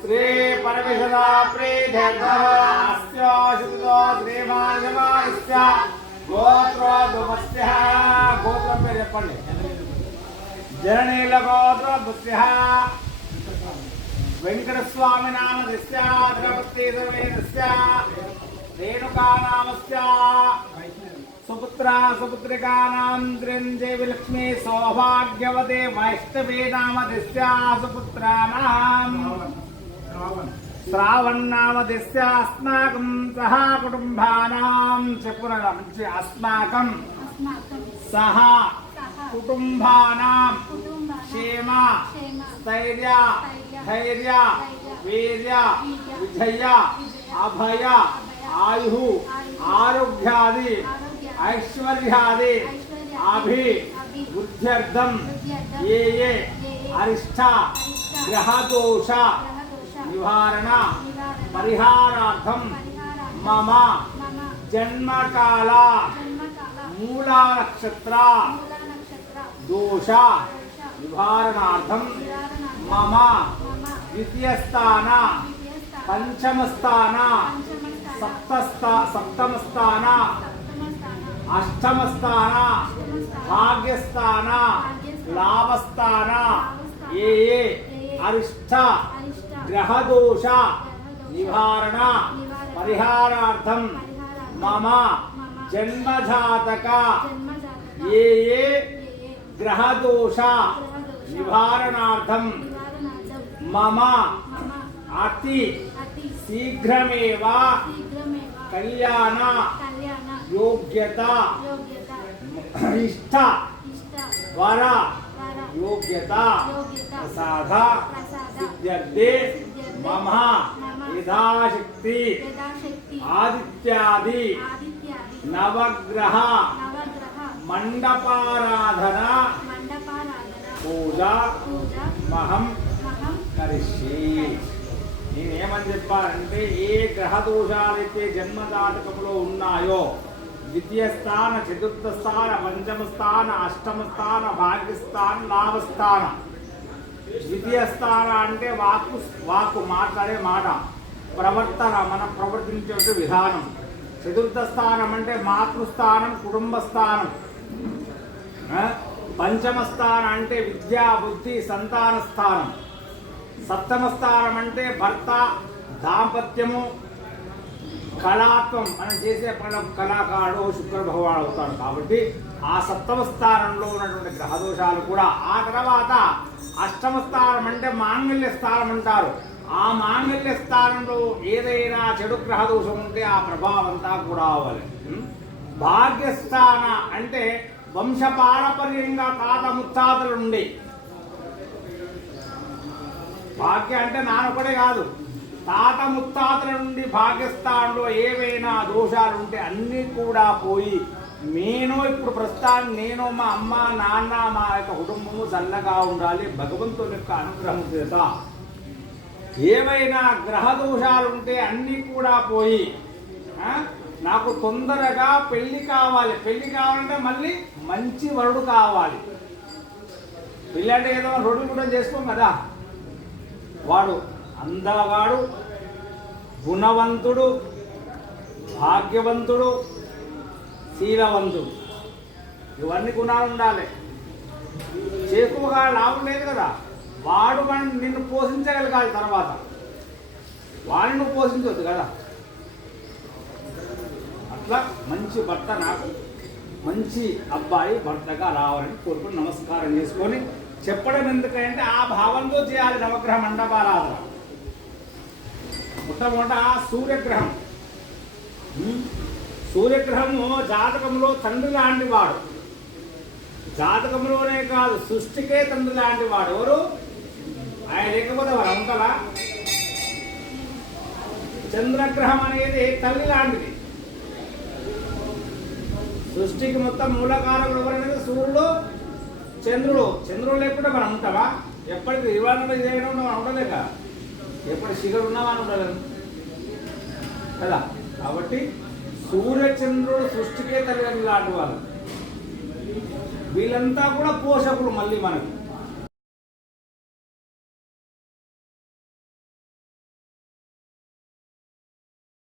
श्री परमेश्वरा प्रीत्यस्य श्रीमानस्य गोत्रोद्भवस्य गोत्रं पे చెప్పండి జననీల గోత్రోద్భవस्य వెంకట స్వామి నామస్య ద్రవతి సమేతస్య రేణుకా నామస్య सुपुत्र सुपुत्रिकानां त्रिंजय लक्ष्मी सौभाग्यवते वैष्णवे नामधेस्य सुपुत्राणां श्रावण नामधेस्य अस्माकं सह कुटुंबानां चपुरमंचे अस्माकं सह कुटुंबानां क्षेम स्थैर्य धैर्य वीर्य विजय अभय आयु आरोग्यादि ऐश्वर्यादि अभि बुद्ध्यर्थम ये ये अरिष्ट ग्रह दोष निवारण परिहारार्थम मम जन्मकाल मूला नक्षत्र दोष निवारणार्थम मम द्वितीय स्थान पंचम स्थान सप्तम स्थान अष्टम स्थान भाग्यस्थान लाभस्थान ये ये अरिष्ट ग्रह दोष निवारण परिहारार्थम मम जन्मजातक ये ये ग्रह दोष निवारणार्थम मम अति शीघ्रमेव कल्याण योग्यता इष्ट वर योग्यता प्रसाद सिद्ध्यर्थे मम यथाशक्ति आदित्यादि नवग्रह मंडपाराधना पूजा महं करिष्ये నేనేమని చెప్పాలంటే ఏ గ్రహ దోషాలైతే జన్మజాతకంలో ఉన్నాయో ద్వితీయ స్థాన చతుర్థ స్థాన పంచమ స్థాన అష్టమ స్థాన భాగ్యస్థాన లాభస్థాన ద్వితీయ స్థాన అంటే వాక్కు మాట్లాడే మాట ప్రవర్తన మనం ప్రవర్తించే విధానం చతుర్థ స్థానం అంటే మాతృస్థానం కుటుంబ స్థానం పంచమ స్థానం అంటే విద్యా బుద్ధి సంతాన స్థానం సప్తమ స్థానం అంటే భర్త దాంపత్యము కళాత్వం మనం చేసే పని కళాకారుడు శుక్ర భగవానుడు అవుతాడు కాబట్టి ఆ సప్తమ స్థానంలో ఉన్నటువంటి గ్రహ దోషాలు కూడా ఆ తర్వాత అష్టమ స్థానం అంటే మాంగళ్య స్థానం అంటారు ఆ మాంగళ్య స్థానంలో ఏదైనా చెడు గ్రహ దోషం ఉంటే ఆ ప్రభావం అంతా కూడా అవ్వాలి భాగ్యస్థాన అంటే వంశపారపర్యంగా తాత ముత్తాతలు ఉండి భాగ్య అంటే నానొకడే కాదు తాత ముత్తాతల నుండి భాగ్యస్థానంలో ఏవైనా దోషాలు ఉంటే అన్నీ కూడా పోయి నేను ఇప్పుడు ప్రస్తుతానికి నేను మా అమ్మ నాన్న మా యొక్క కుటుంబము చల్లగా ఉండాలి భగవంతుని యొక్క అనుగ్రహం చేత ఏవైనా గ్రహ దోషాలు ఉంటే అన్నీ కూడా పోయి నాకు తొందరగా పెళ్లి కావాలి పెళ్లి కావాలంటే మళ్ళీ మంచి వరుడు కావాలి పెళ్ళి అంటే ఏదో రోడ్డు కూడా చేసుకోం కదా వాడు అందగాడు గుణవంతుడు భాగ్యవంతుడు శీలవంతుడు ఇవన్నీ గుణాలు ఉండాలి చేసుకోగా లాభం లేదు కదా వాడు నిన్ను పోషించగలగాలి తర్వాత వాడిని నువ్వు పోషించవద్దు కదా అట్లా మంచి భర్త నాకు మంచి అబ్బాయి భర్తగా రావాలని కోరుకుని నమస్కారం చేసుకొని చెప్పడం ఎందుకంటే ఆ భావంతో చేయాలి నవగ్రహ మండపారాధన మొట్టమొదట సూర్యగ్రహం సూర్యగ్రహము జాతకంలో తండ్రి లాంటి వాడు. జాతకంలోనే కాదు, సృష్టికే తండ్రి లాంటి వాడు. ఎవరు? ఆయన లేకపోతే వారు అంతలా. చంద్రగ్రహం అనేది తల్లి లాంటిది. సృష్టికి మొత్తం మూలకారకుడు ఎవరనేది సూర్యుడు, చంద్రుడు. చంద్రుడు లేకుండా మనం ఉంటావా? ఎప్పటికీ ఇవాళ ఇదేమైనా మనం ఉండలేక, ఎప్పటి శిఖరు ఉన్నామని ఉండలేదు కదా. కాబట్టి సూర్యచంద్రుడు సృష్టికే తల్లి లాంటి వాళ్ళు. వీళ్ళంతా కూడా పోషకులు మళ్ళీ మనకి.